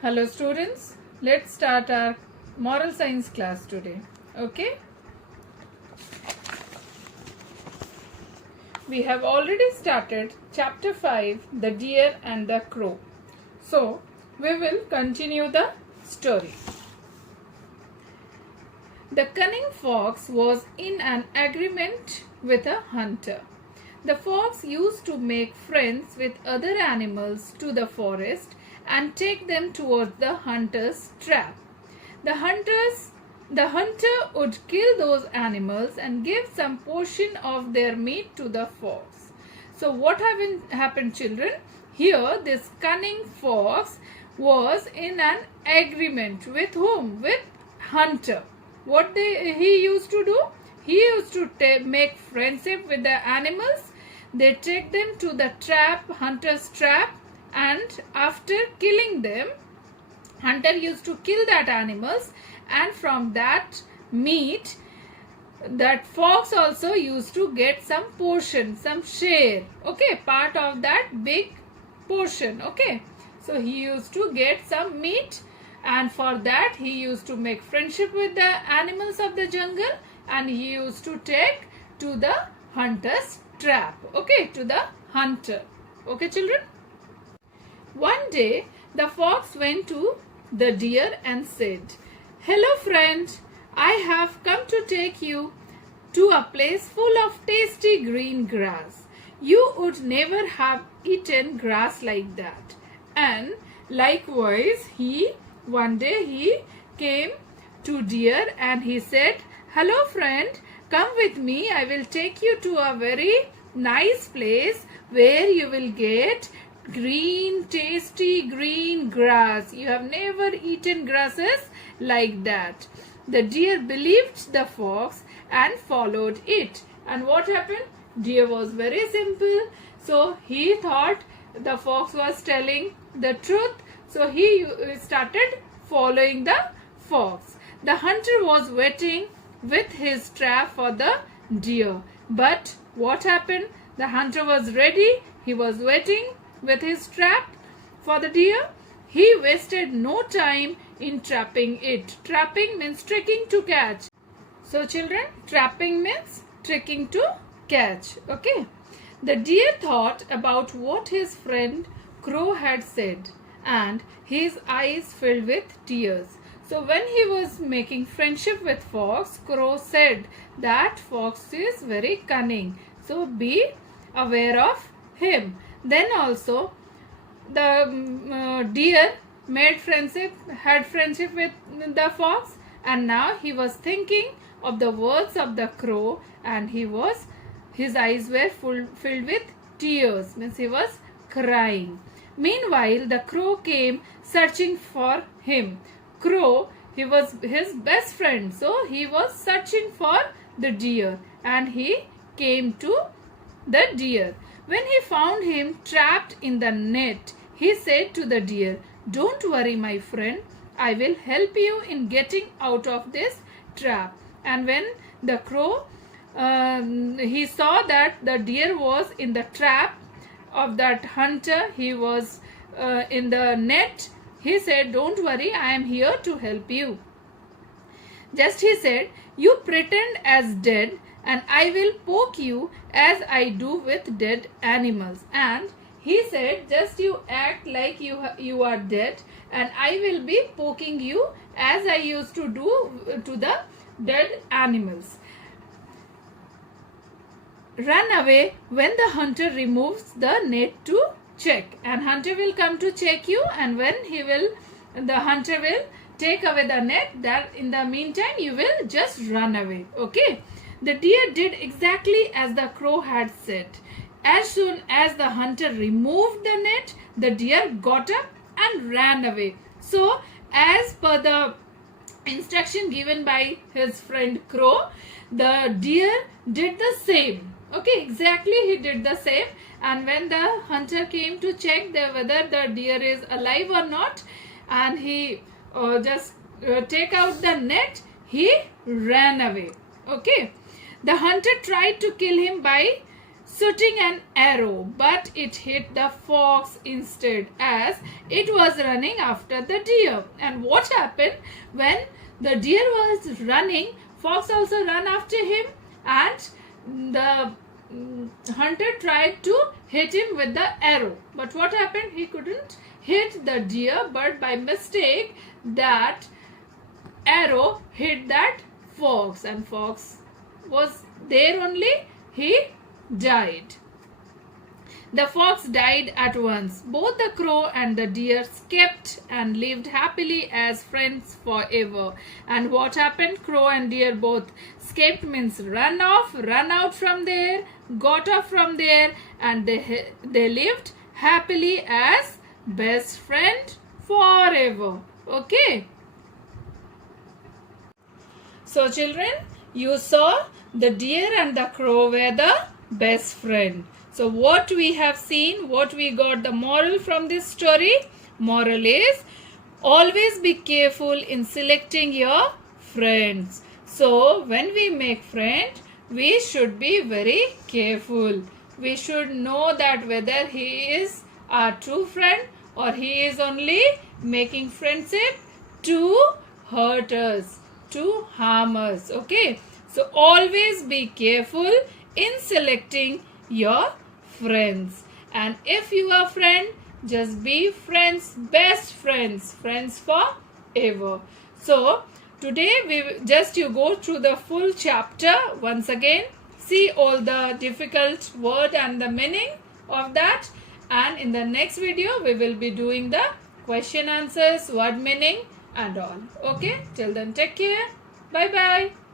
Hello students, let's start our moral science class today. Okay, we have already started chapter 5, the deer and the crow. So we will continue the story. The cunning fox was in an agreement with a hunter. The fox used to make friends with other animals to the forest and take them towards the hunter's trap. The hunter would kill those animals and give some portion of their meat to the fox. So what happened children? Here this cunning fox was in an agreement with whom? With hunter. What he used to do? He used to make friendship with the animals. They take them to the trap, hunter's trap, and after killing them, hunter used to kill that animals, and from that meat, that fox also used to get some portion, some share, okay, part of that big portion, okay. So he used to get some meat, and for that he used to make friendship with the animals of the jungle, and he used to take to the hunter's trap, okay, to the hunter, okay children. One day the fox went to the deer and said, "Hello friend, I have come to take you to a place full of tasty green grass. You would never have eaten grass like that." And likewise one day he came to deer and he said, "Hello friend, come with me. I will take you to a very nice place where you will get tasty green grass. You have never eaten grasses like that." The deer believed the fox and followed it. And what happened? Deer was very simple. So he thought the fox was telling the truth. So he started following the fox. The hunter was waiting with his trap for the deer. But what happened? The hunter was ready. He was waiting with his trap for the deer. He wasted no time in trapping it. Trapping means tricking to catch. So children, trapping means tricking to catch. Okay. The deer thought about what his friend Crow had said, and his eyes filled with tears. So when he was making friendship with fox, Crow said that fox is very cunning. So be aware of him. Then also the deer had friendship with the fox, and now he was thinking of the words of the crow, and his eyes were filled with tears, means he was crying. Meanwhile, the crow came searching for him. Crow, he was his best friend, so he was searching for the deer, and he came to the deer. When he found him trapped in the net, he said to the deer, "Don't worry, my friend. I will help you in getting out of this trap." And when the crow, he saw that the deer was in the trap of that hunter, he was in the net, he said, "Don't worry, I am here to help you." Just he said, "You pretend as dead, and I will poke you as I do with dead animals." And he said, "Just you act like you are dead, and I will be poking you as I used to do to the dead animals." Run away when the hunter removes the net to check, and hunter will come to check you, and when the hunter will take away the net, that in the meantime you will just run away, okay. The deer did exactly as the crow had said. As soon as the hunter removed the net, the deer got up and ran away. So as per the instruction given by his friend Crow, the deer did the same. Okay, exactly he did the same. And when the hunter came to check whether the deer is alive or not, and he just take out the net, he ran away. Okay. The hunter tried to kill him by shooting an arrow, but it hit the fox instead as it was running after the deer. And what happened when the deer was running? Fox also ran after him, and the hunter tried to hit him with the arrow. But what happened? He couldn't hit the deer, but by mistake that arrow hit that fox, and fox was there only. He died. The fox died at once. Both the crow and the deer escaped and lived happily as friends forever. And what happened? Crow and deer both escaped, means run out from there, got off from there, and they lived happily as best friend forever. Okay. So children, you saw the deer and the crow were the best friend. So what we have seen, what we got the moral from this story? Moral is always be careful in selecting your friends. So when we make friends, we should be very careful. We should know that whether he is our true friend or he is only making friendship to hurt us, to harm us. Okay. So always be careful in selecting your friends. And if you are friend, just be friends, best friends, friends forever. So today you go through the full chapter once again, see all the difficult word and the meaning of that, and in the next video we will be doing the question answers, word meaning and all. Okay, till then take care. Bye bye.